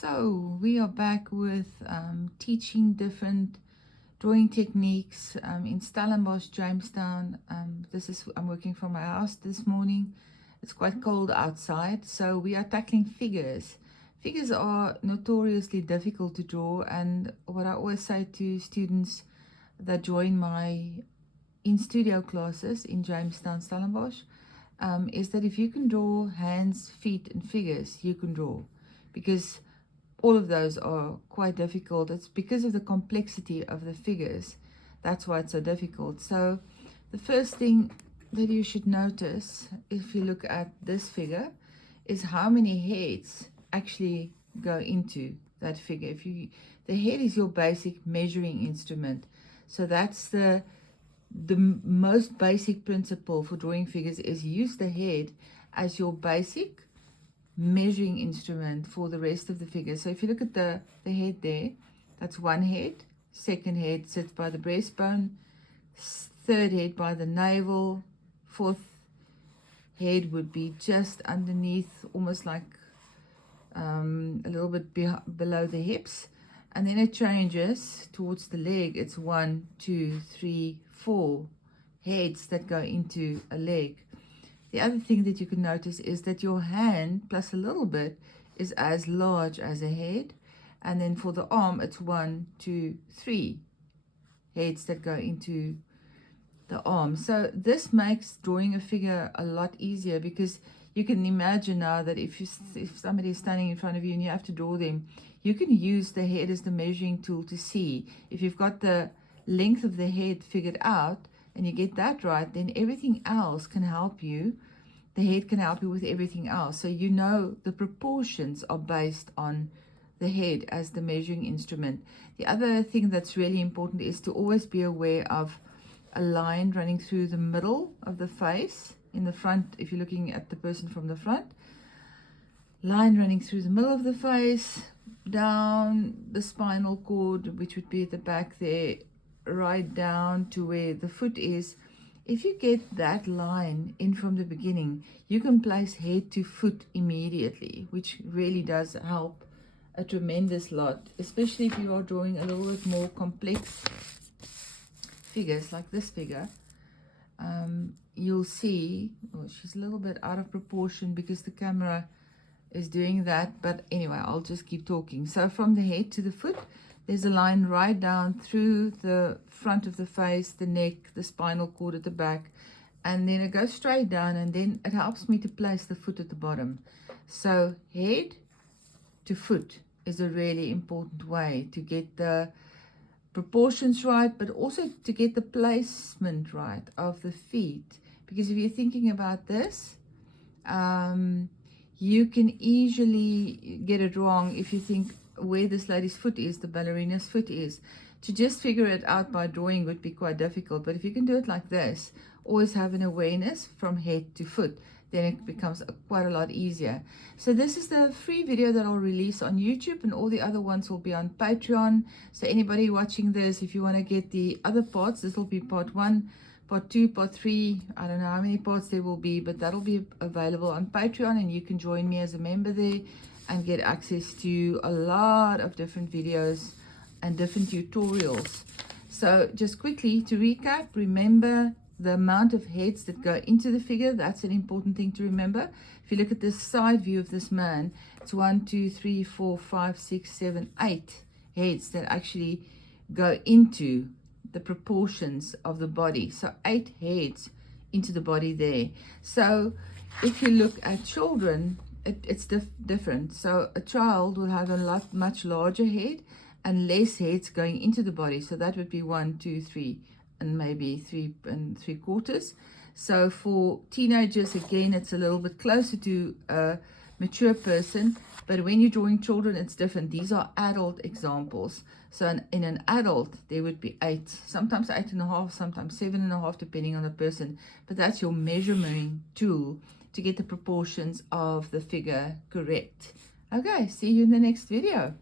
So we are back with teaching different drawing techniques in Stellenbosch, Jamestown. I'm working from my house this morning. It's quite cold outside, so we are tackling figures. Figures are notoriously difficult to draw, and what I always say to students that join my in-studio classes in Jamestown, Stellenbosch, is that if you can draw hands, feet, and figures, you can draw, because all of those are quite difficult. It's because of the complexity of the figures. That's why it's so difficult. So the first thing that you should notice, if you look at this figure, is how many heads actually go into that figure. The head is your basic measuring instrument. So that's the most basic principle for drawing figures, is use the head as your basic measuring instrument for the rest of the figure. So if you look at the head there, that's one head. Second head sits by the breastbone. Third head by the navel. Fourth head would be just underneath, almost like a little bit below the hips. And then it changes towards the leg. It's 1, 2, 3, 4 heads that go into a leg. The other thing that you can notice is that your hand plus a little bit is as large as a head. And then for the arm, it's 1, 2, 3 heads that go into the arm. So this makes drawing a figure a lot easier, because you can imagine now that if somebody is standing in front of you and you have to draw them, you can use the head as the measuring tool to see. If you've got the length of the head figured out and you get that right, then everything else can help you. The head can help you with everything else. So you know the proportions are based on the head as the measuring instrument. The other thing that's really important is to always be aware of a line running through the middle of the face. In the front, if you're looking at the person from the front, line running through the middle of the face, down the spinal cord, which would be at the back there, right down to where the foot is. If you get that line in from the beginning, you can place head to foot immediately, which really does help a tremendous lot, especially if you are drawing a little bit more complex figures like this figure. You'll see, oh, she's a little bit out of proportion because the camera is doing that, but anyway, I'll just keep talking. So from the head to the foot, there's a line right down through the front of the face, the neck, the spinal cord at the back, and then it goes straight down, and then it helps me to place the foot at the bottom. So head to foot is a really important way to get the proportions right, but also to get the placement right of the feet. Because if you're thinking about this, you can easily get it wrong if you think where this lady's foot is, the ballerina's foot is. To just figure it out by drawing would be quite difficult, but if you can do it like this, always have an awareness from head to foot, then it becomes quite a lot easier. So this is the free video that I'll release on YouTube, and all the other ones will be on Patreon. So anybody watching this, if you want to get the other parts, this will be part 1, part 2, part 3. I don't know how many parts there will be, but that'll be available on Patreon, and you can join me as a member there and get access to a lot of different videos and different tutorials. So just quickly to recap, remember the amount of heads that go into the figure. That's an important thing to remember. If you look at this side view of this man, it's 1, 2, 3, 4, 5, 6, 7, 8 heads that actually go into the proportions of the body. So 8 heads into the body there. So if you look at children, it's different. So a child will have a much larger head and less heads going into the body. So that would be 1, 2, 3, and maybe 3 3/4. So for teenagers, again, it's a little bit closer to a mature person. But when you're drawing children, it's different. These are adult examples. So in an adult, there would be 8, sometimes 8.5, sometimes 7.5, depending on the person. But that's your measuring tool to get the proportions of the figure correct. Okay, see you in the next video.